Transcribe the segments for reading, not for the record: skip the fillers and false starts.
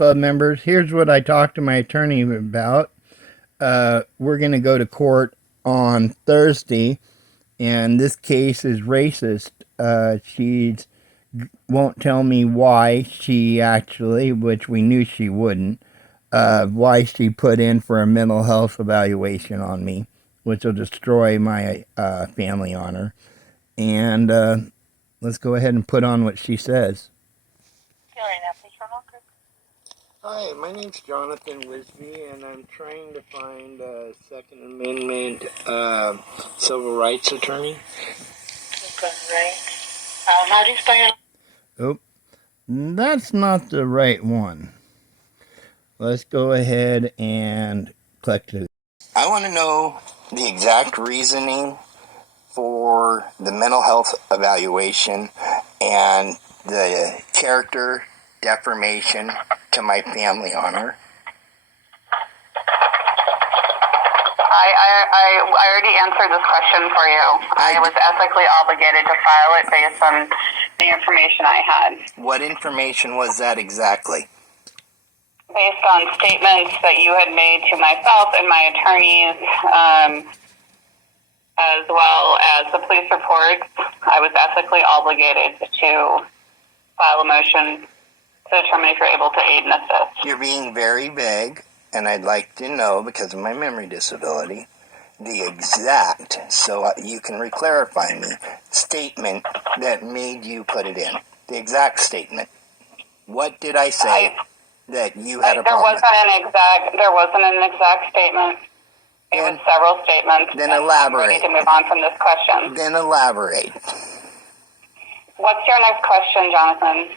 Club members. Here's what I talked to my attorney about. We're going to go to court on Thursday, and this case is racist. She won't tell me why she actually, which we knew she wouldn't, why she put in for a mental health evaluation on me, which will destroy my family honor. And let's go ahead and put on what she says. Hi, my name's Jonathan Wisby, and I'm trying to find a Second Amendment civil rights attorney. How do you spell your... Oh, that's not the right one. Let's go ahead and click it. I want to know the exact reasoning for the mental health evaluation and the character defamation to my family honor. I already answered this question for you. I was ethically obligated to file it based on the information I had. What information was that exactly? Based on statements that you had made to myself and my attorneys, as well as the police reports, I was ethically obligated to file a motion to determine if you're able to aid and assist. You're being very vague, and I'd like to know, because of my memory disability, the exact, so you can re-clarify me, statement that made you put it in. The exact statement. What did I say that you had a problem with? There wasn't an exact statement. It was several statements. Then elaborate. I'm ready to move on from this question. Then elaborate. What's your next question, Jonathan?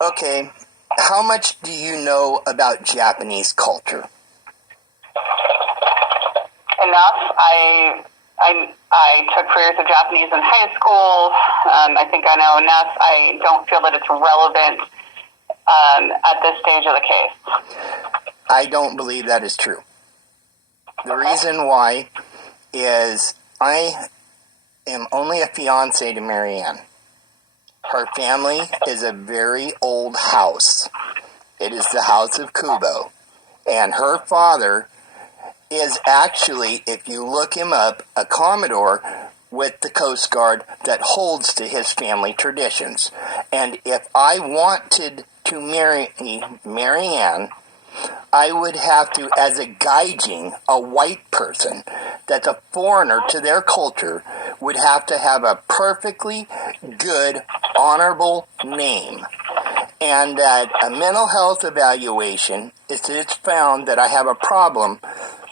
Okay. How much do you know about Japanese culture? Enough. I took careers of Japanese in high school. I think I know enough. I don't feel that it's relevant at this stage of the case. I don't believe that is true. The reason why is I am only a fiance to Marianne. Her family is a very old house. It is the house of Kubo. And her father is actually, if you look him up, a Commodore with the Coast Guard that holds to his family traditions. And if I wanted to marry Marianne, I would have to, as a gaijin, a white person that's a foreigner to their culture, would have to have a perfectly good, honorable name. And that a mental health evaluation, if it's found that I have a problem,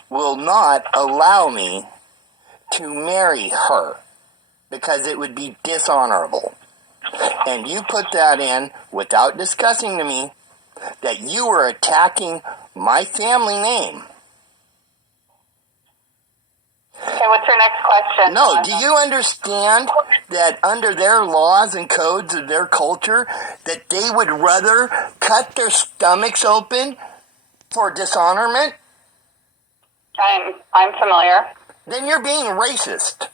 will not allow me to marry her because it would be dishonorable. And you put that in without discussing to me that you were attacking my family name. Okay, what's your next question? No, do you understand that under their laws and codes of their culture, that they would rather cut their stomachs open for dishonorment? I'm familiar. Then you're being racist.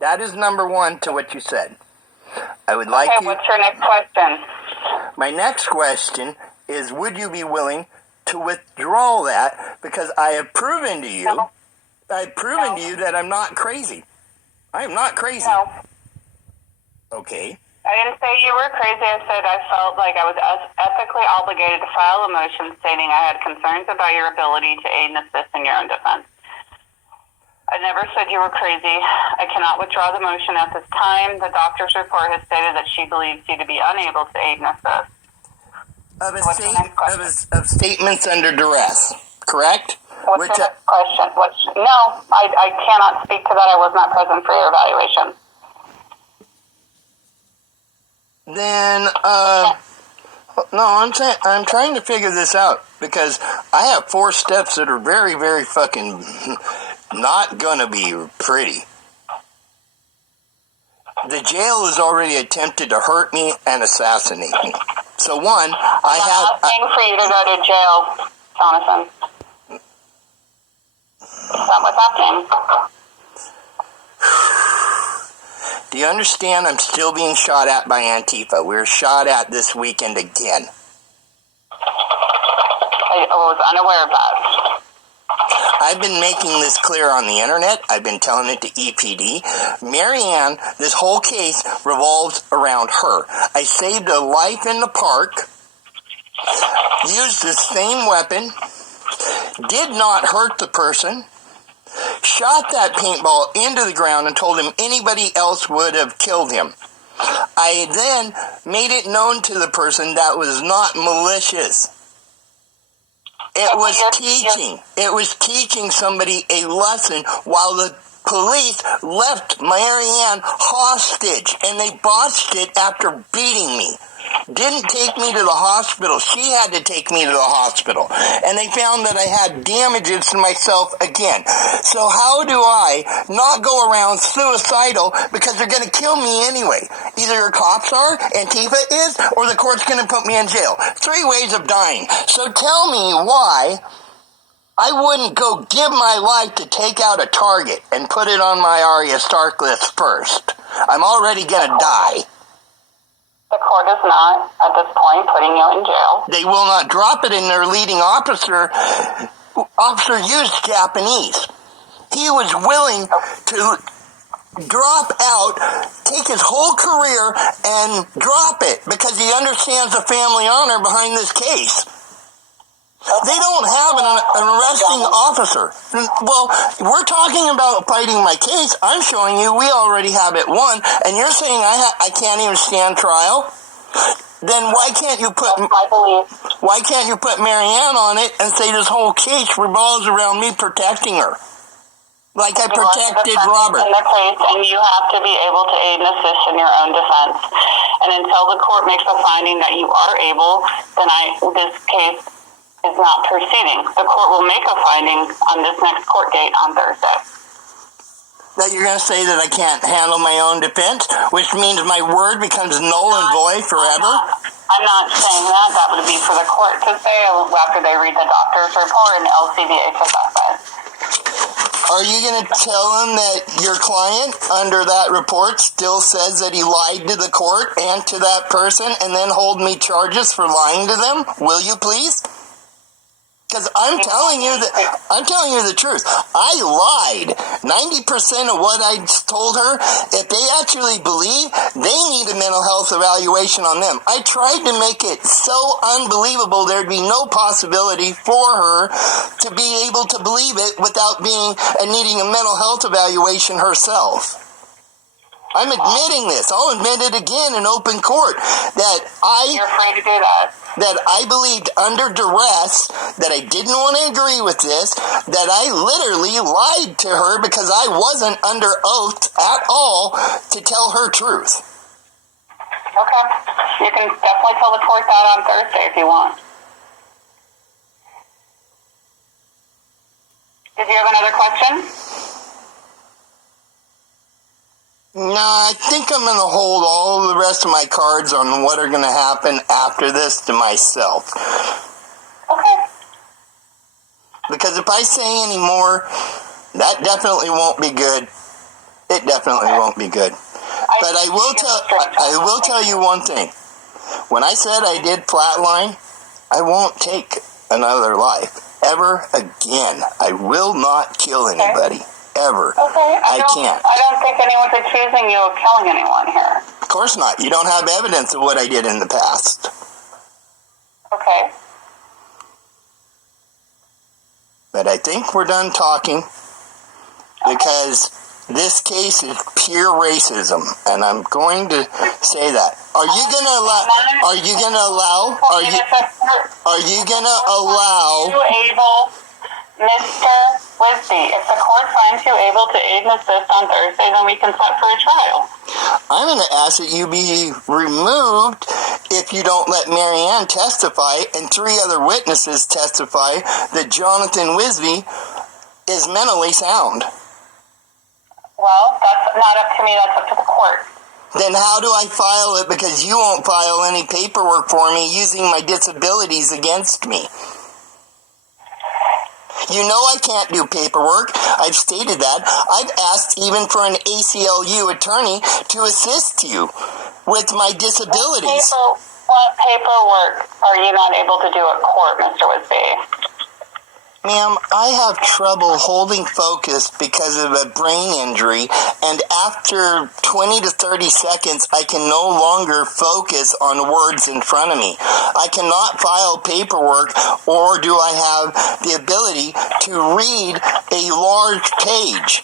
That is number one to what you said. I would like you... what's your next question? My next question is, would you be willing to withdraw that? Because I have proven to you, No. to you that I'm not crazy. I am not crazy. No. Okay. I didn't say you were crazy. I said I felt like I was ethically obligated to file a motion stating I had concerns about your ability to aid and assist in your own defense. I never said you were crazy. I cannot withdraw the motion at this time. The doctor's report has stated that she believes you to be unable to aid and assist. Of statements under duress, correct? What's your next question? No, I cannot speak to that. I was not present for your evaluation. Then, no, I'm trying to figure this out because I have 4 steps that are very, very fucking not gonna be pretty. The jail has already attempted to hurt me and assassinate me. So one, I'm not asking for you to go to jail, Jonathan. Is that what's happening? Do you understand I'm still being shot at by Antifa? We were shot at this weekend again. I was unaware of that. I've been making this clear on the internet. I've been telling it to EPD. Marianne, this whole case revolves around her. I saved a life in the park, used the same weapon, did not hurt the person, shot that paintball into the ground and told him anybody else would have killed him. I then made it known to the person that was not malicious. It was teaching. It was teaching somebody a lesson while the police left Marianne hostage, and they botched it after beating me. Didn't take me to the hospital. She had to take me to the hospital. And they found that I had damages to myself again. So how do I not go around suicidal because they're going to kill me anyway? Either cops are, Antifa is, or the court's going to put me in jail. 3 ways of dying. So tell me why I wouldn't go give my life to take out a target and put it on my Arya Stark list first. I'm already going to die. The court is not, at this point, putting you in jail. They will not drop it, and their leading officer used Japanese. He was willing to drop out, take his whole career, and drop it because he understands the family honor behind this case. They don't have an arresting officer. Well, we're talking about fighting my case. I'm showing you we already have it won, and you're saying I can't even stand trial? Then why can't you put Marianne on it and say this whole case revolves around me protecting her? Like I protected Robert. In the case, and you have to be able to aid and assist in your own defense. And until the court makes a finding that you are able, then this case is not proceeding. The court will make a finding on this next court date on Thursday. That you're going to say that I can't handle my own defense, which means my word becomes null and void forever? I'm not saying that. That would be for the court to say after they read the doctor's report and LCDH assessment. Are you going to tell him that your client, under that report, still says that he lied to the court and to that person and then hold me charges for lying to them? Will you please? Because I'm telling you the truth. I lied. 90% of what I told her, if they actually believe, they need a mental health evaluation on them. I tried to make it so unbelievable there'd be no possibility for her to be able to believe it without needing a mental health evaluation herself. I'm admitting this. I'll admit it again in open court You're afraid to do that. That I believed under duress, that I didn't want to agree with this, that I literally lied to her because I wasn't under oath at all to tell her truth. Okay. You can definitely tell the court that on Thursday if you want. Did you have another question? No, I think I'm going to hold all the rest of my cards on what are going to happen after this to myself. Okay. Because if I say any more, that definitely won't be good. It definitely won't be good. But I will tell you one thing. When I said I did flatline, I won't take another life ever again. I will not kill anybody. Ever. Okay, I can't. I don't think anyone's accusing you of killing anyone here. Of course not. You don't have evidence of what I did in the past. Okay. But I think we're done talking because this case is pure racism, and I'm going to say that. Are you going to allow? Are you going to allow? Are you going to allow? Mr. Wisby, if the court finds you able to aid and assist on Thursday, then we can set for a trial. I'm going to ask that you be removed if you don't let Marianne testify and 3 other witnesses testify that Jonathan Wisby is mentally sound. Well, that's not up to me, that's up to the court. Then how do I file it because you won't file any paperwork for me using my disabilities against me? You know I can't do paperwork. I've stated that. I've asked even for an ACLU attorney to assist you with my disabilities. What paperwork are you not able to do at court, Mr. Wisby? Ma'am, I have trouble holding focus because of a brain injury, and after 20 to 30 seconds, I can no longer focus on words in front of me. I cannot file paperwork, or do I have the ability to read a large page.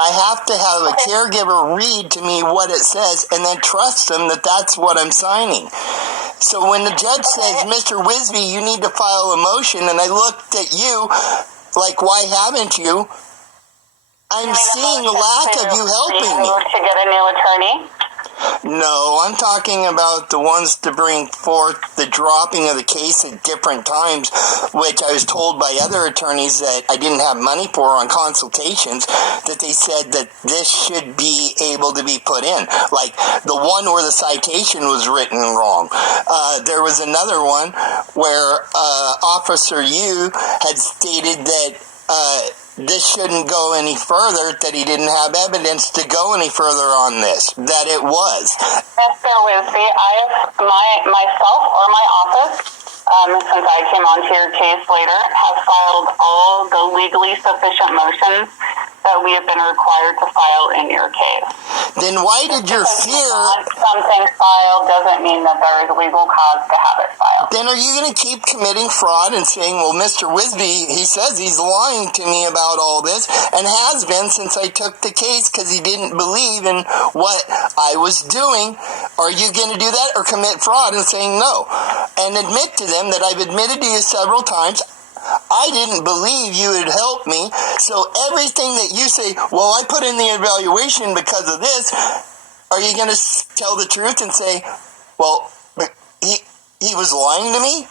I have to have a caregiver read to me what it says and then trust them that that's what I'm signing. So when the judge says, Mr. Wisby, you need to file a motion, and I looked at you like, why haven't you? I'm seeing a lack of you helping me. To get a new attorney? No, I'm talking about the ones to bring forth the dropping of the case at different times, which I was told by other attorneys that I didn't have money for on consultations, that they said that this should be able to be put in. Like the one where the citation was written wrong. There was another one where Officer Yu had stated that this shouldn't go any further, that he didn't have evidence to go any further on this, that it was. Mr. Wisby, myself or my office, since I came onto your case later, have filed all the legally sufficient motions that we have been required to file in your case. Then why did your fear... Something filed doesn't mean that there is legal cause to have it filed. Then are you going to keep committing fraud and saying, well, Mr. Wisby, he says he's lying to me about all this, and has been since I took the case because he didn't believe in what I was doing. Are you going to do that or commit fraud and saying no? And admit to them that I've admitted to you several times, I didn't believe you would help me, so everything that you say, well, I put in the evaluation because of this, are you going to tell the truth and say, well, he was lying to me?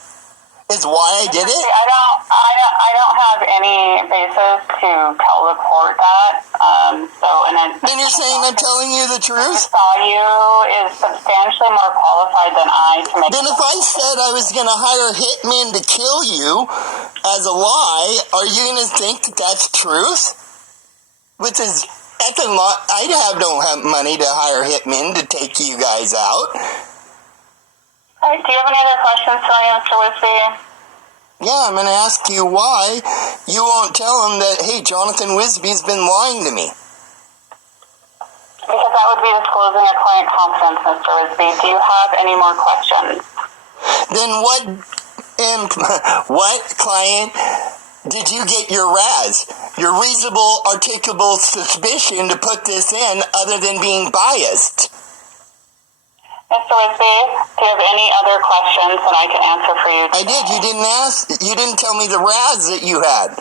Is why I did it? I don't have any basis to tell the court that. Then you're saying I'm telling you the truth? Saw you is substantially more qualified than I to make. Then if I said I was going to hire hitmen to kill you as a lie, are you going to think that that's truth? Which is I don't have money to hire hitmen to take you guys out. All right, do you have any other questions for me, Mr. Wisby? Yeah, I'm going to ask you why you won't tell him that, hey, Jonathan Wisby's been lying to me. Because that would be disclosing a client confidence, Mr. Wisby. Do you have any more questions? Then what client did you get your RAS, your reasonable articulable suspicion to put this in other than being biased? Mr. Wisby, do you have any other questions that I can answer for you today? I did. You didn't tell me the RAS that you had.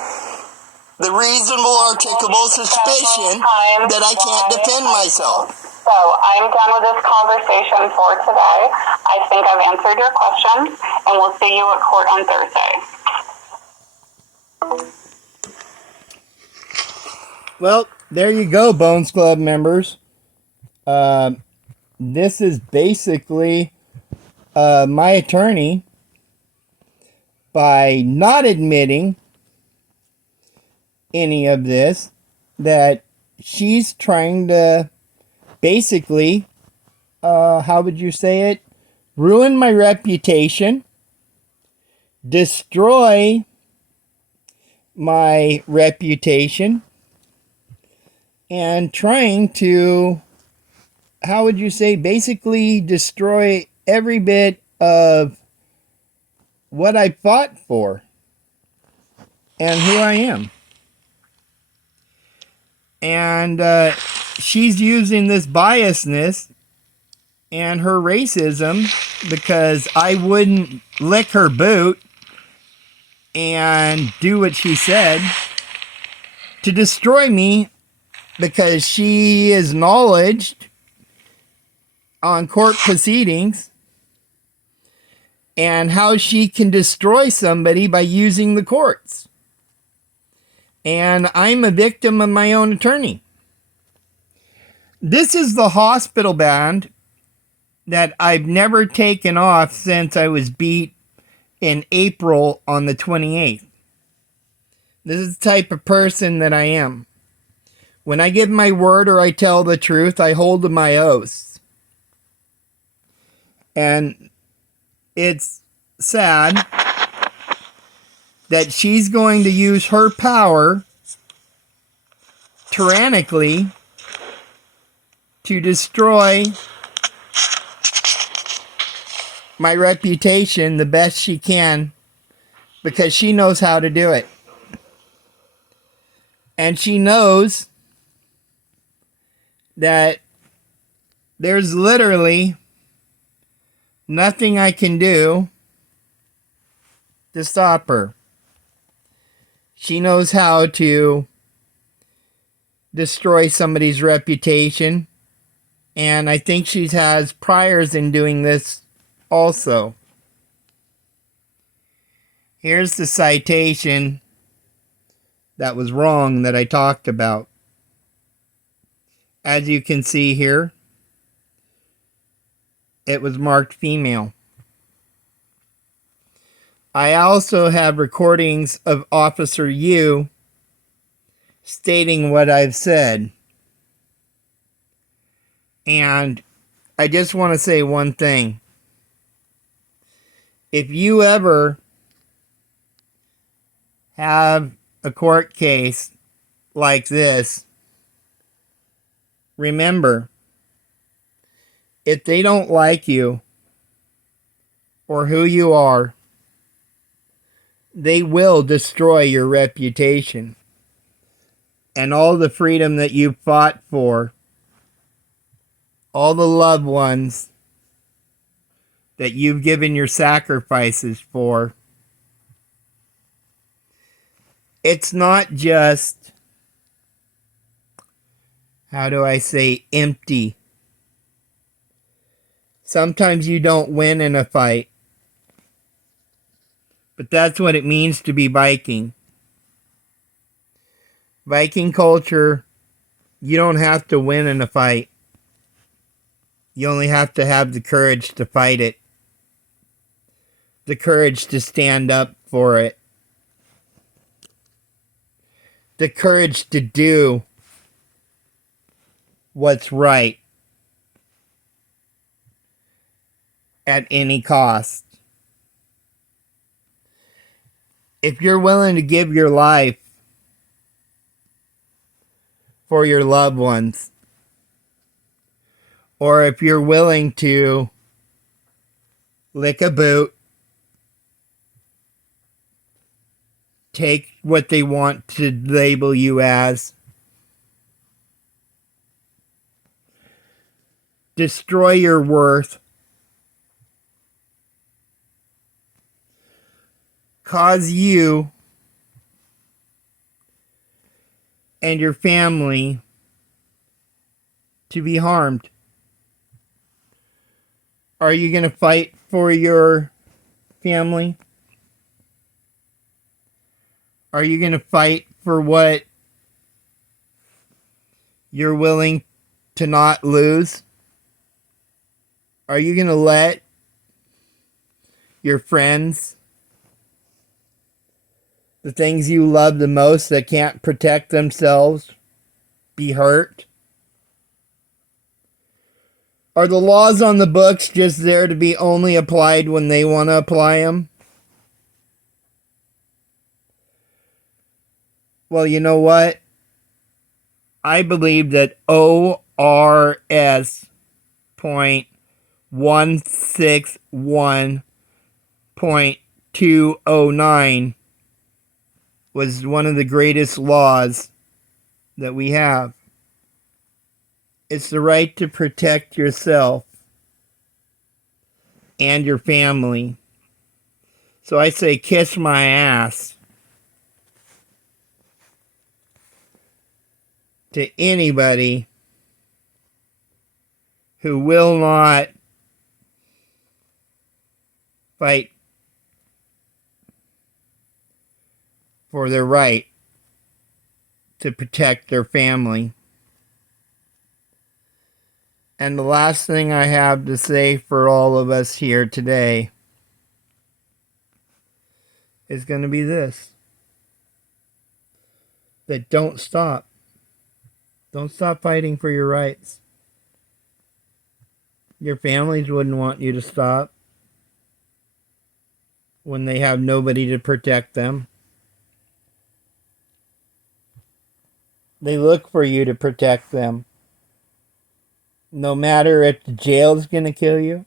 The reasonable articulable suspicion that I can't defend myself. So I'm done with this conversation for today. I think I've answered your questions, and we'll see you at court on Thursday. Well, there you go, Bones Club members. This is basically my attorney, by not admitting any of this, that she's trying to basically, how would you say it, ruin my reputation, destroy my reputation, and trying to, how would you say, basically destroy every bit of what I fought for and who I am. And she's using this biasness and her racism because I wouldn't lick her boot and do what she said to destroy me, because she is acknowledged on court proceedings and how she can destroy somebody by using the courts. And I'm a victim of my own attorney. This is the hospital band that I've never taken off since I was beat in April on the 28th. This is the type of person that I am. When I give my word or I tell the truth, I hold to my oaths. And it's sad that she's going to use her power tyrannically to destroy my reputation the best she can, because she knows how to do it. And she knows that there's literally nothing I can do to stop her. She knows how to destroy somebody's reputation, and I think she has priors in doing this also. Here's the citation that was wrong that I talked about. As you can see here, it was marked female. I also have recordings of Officer Yu stating what I've said. And I just want to say one thing. If you ever have a court case like this, remember, if they don't like you or who you are, they will destroy your reputation and all the freedom that you fought for, all the loved ones that you've given your sacrifices for. It's not just, how do I say, empty. Sometimes you don't win in a fight, but that's what it means to be Viking. Viking culture, you don't have to win in a fight. You only have to have the courage to fight it. The courage to stand up for it. The courage to do what's right at any cost. If you're willing to give your life for your loved ones, or if you're willing to lick a boot, take what they want to label you as, destroy your worth, cause you and your family to be harmed, are you going to fight for your family? Are you going to fight for what you're willing to not lose? Are you going to let your friends, the things you love the most that can't protect themselves, be hurt? Are the laws on the books just there to be only applied when they want to apply them? Well, you know what? I believe that ORS.161.209 was one of the greatest laws that we have. It's the right to protect yourself and your family. So I say kiss my ass to anybody who will not fight for their right to protect their family. And the last thing I have to say for all of us here today is going to be this. But don't stop. Don't stop fighting for your rights. Your families wouldn't want you to stop when they have nobody to protect them. They look for you to protect them. No matter if the jail's going to kill you,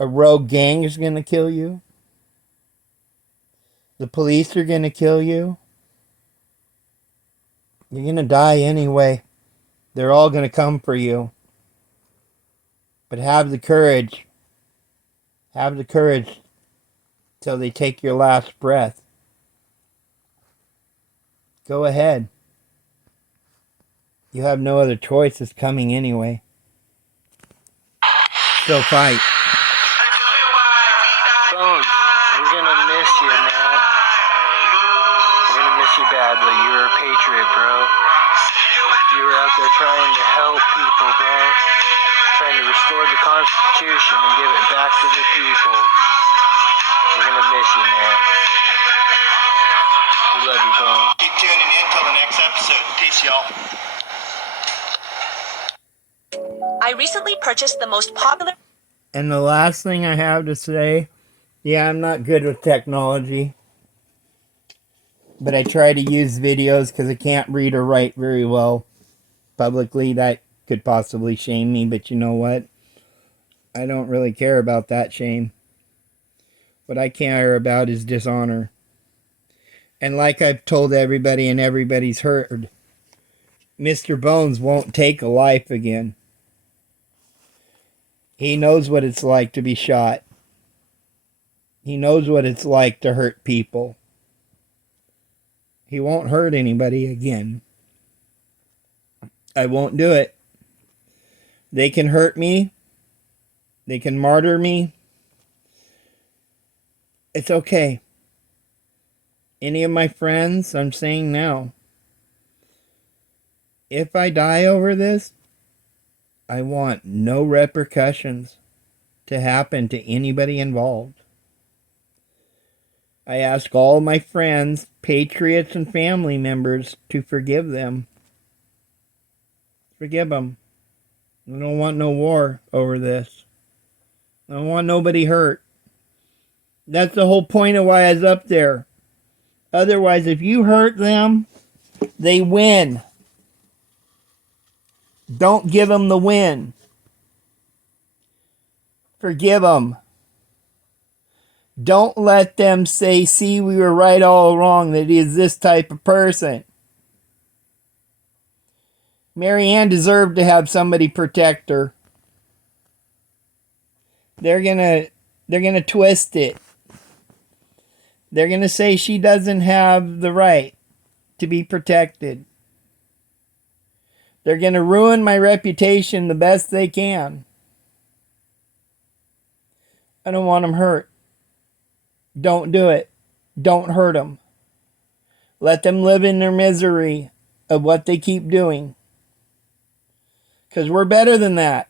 a rogue gang is going to kill you, the police are going to kill you, you're going to die anyway. They're all going to come for you. But have the courage. Have the courage till they take your last breath. Go ahead. You have no other choice. It's coming anyway. So fight. Bones, we're gonna miss you, man. We're gonna miss you badly. You were a patriot, bro. You were out there trying to help people, bro. Trying to restore the Constitution and give it back to the people. We're gonna miss you, man. We love you, Bones. Keep tuning in till the next episode. Peace, y'all. I recently purchased the most popular... And the last thing I have to say, yeah, I'm not good with technology. But I try to use videos because I can't read or write very well publicly. That could possibly shame me, but you know what? I don't really care about that shame. What I care about is dishonor. And like I've told everybody and everybody's heard, Mr. Bones won't take a life again. He knows what it's like to be shot. He knows what it's like to hurt people. He won't hurt anybody again. I won't do it. They can hurt me. They can martyr me. It's okay. Any of my friends, I'm saying now, if I die over this, I want no repercussions to happen to anybody involved. I ask all my friends, patriots, and family members to forgive them. Forgive them. I don't want no war over this. I don't want nobody hurt. That's the whole point of why I was up there. Otherwise, if you hurt them, they win. Don't give them the win. Forgive them. Don't let them say, see, we were right all along, that he is this type of person. Marianne deserved to have somebody protect her. They're gonna twist it. They're gonna say she doesn't have the right to be protected. They're gonna ruin my reputation the best they can. I don't want them hurt. Don't do it. Don't hurt them. Let them live in their misery of what they keep doing. Because we're better than that.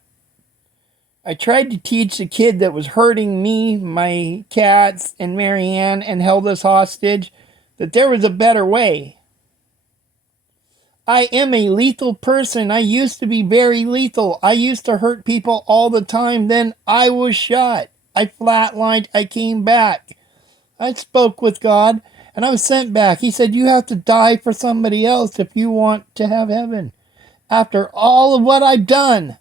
I tried to teach the kid that was hurting me, my cats, and Marianne, and held us hostage, that there was a better way. I am a lethal person. I used to be very lethal. I used to hurt people all the time. Then I was shot. I flatlined. I came back. I spoke with God, and I was sent back. He said, you have to die for somebody else if you want to have heaven. After all of what I've done,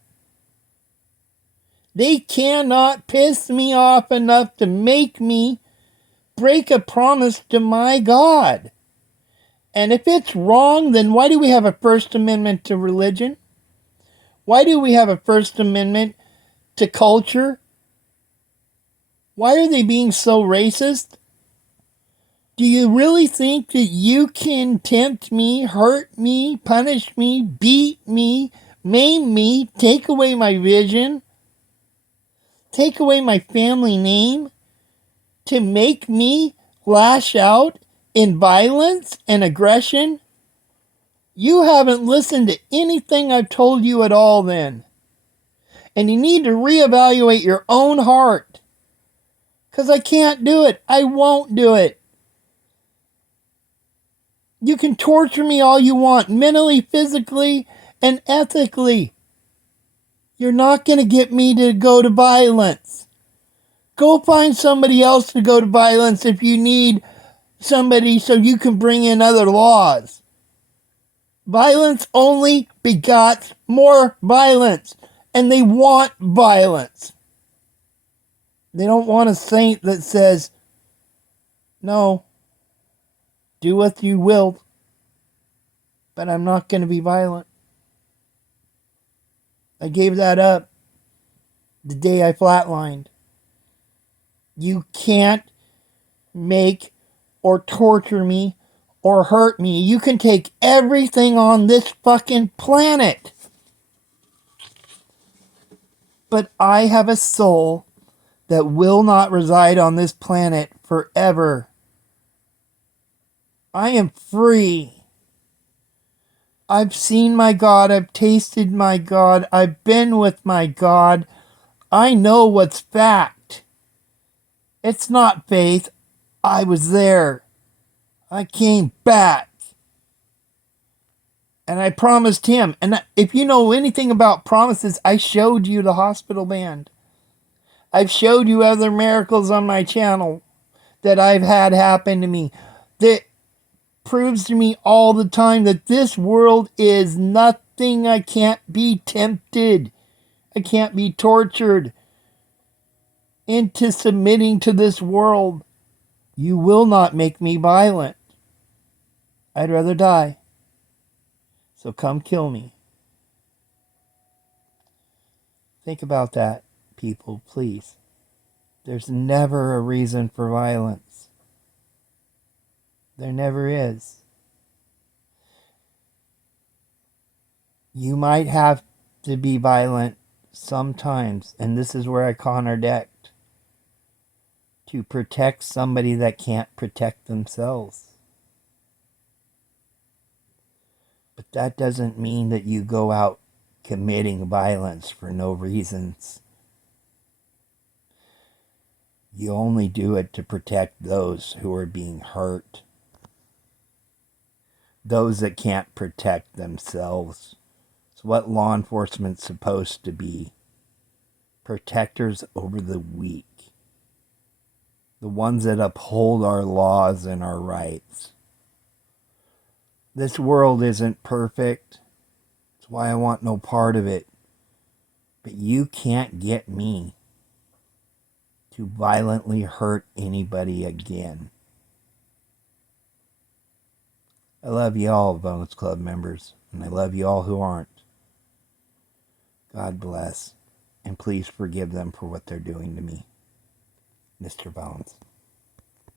they cannot piss me off enough to make me break a promise to my God. And if it's wrong, then why do we have a First Amendment to religion? Why do we have a First Amendment to culture? Why are they being so racist? Do you really think that you can tempt me, hurt me, punish me, beat me, maim me, take away my vision, take away my family name, to make me lash out in violence and aggression? You haven't listened to anything I've told you at all then. And you need to reevaluate your own heart. Because I can't do it. I won't do it. You can torture me all you want, mentally, physically, and ethically. You're not going to get me to go to violence. Go find somebody else to go to violence if you need somebody so you can bring in other laws. Violence only begots more violence, and they want violence. They don't want a saint that says, no, do what you will, but I'm not going to be violent. I gave that up the day I flatlined. You can't make or torture me or hurt me. You can take everything on this fucking planet. But I have a soul that will not reside on this planet forever. I am free. I've seen my God. I've tasted my God. I've been with my God. I know what's fact. It's not faith. I was there. I came back. And I promised him. And if you know anything about promises, I showed you the hospital band. I've showed you other miracles on my channel that I've had happen to me. That proves to me all the time that this world is nothing. I can't be tempted. I can't be tortured into submitting to this world. You will not make me violent. I'd rather die. So come kill me. Think about that, people, please. There's never a reason for violence. There never is. You might have to be violent sometimes, and this is where I contradict, to protect somebody that can't protect themselves. But that doesn't mean that you go out committing violence for no reasons. You only do it to protect those who are being hurt. Those that can't protect themselves. It's what law enforcement's supposed to be. Protectors over the weak. The ones that uphold our laws and our rights. This world isn't perfect. That's why I want no part of it. But you can't get me to violently hurt anybody again. I love you all, Violence Club members, and I love you all who aren't. God bless, and please forgive them for what they're doing to me. Mr. Violence.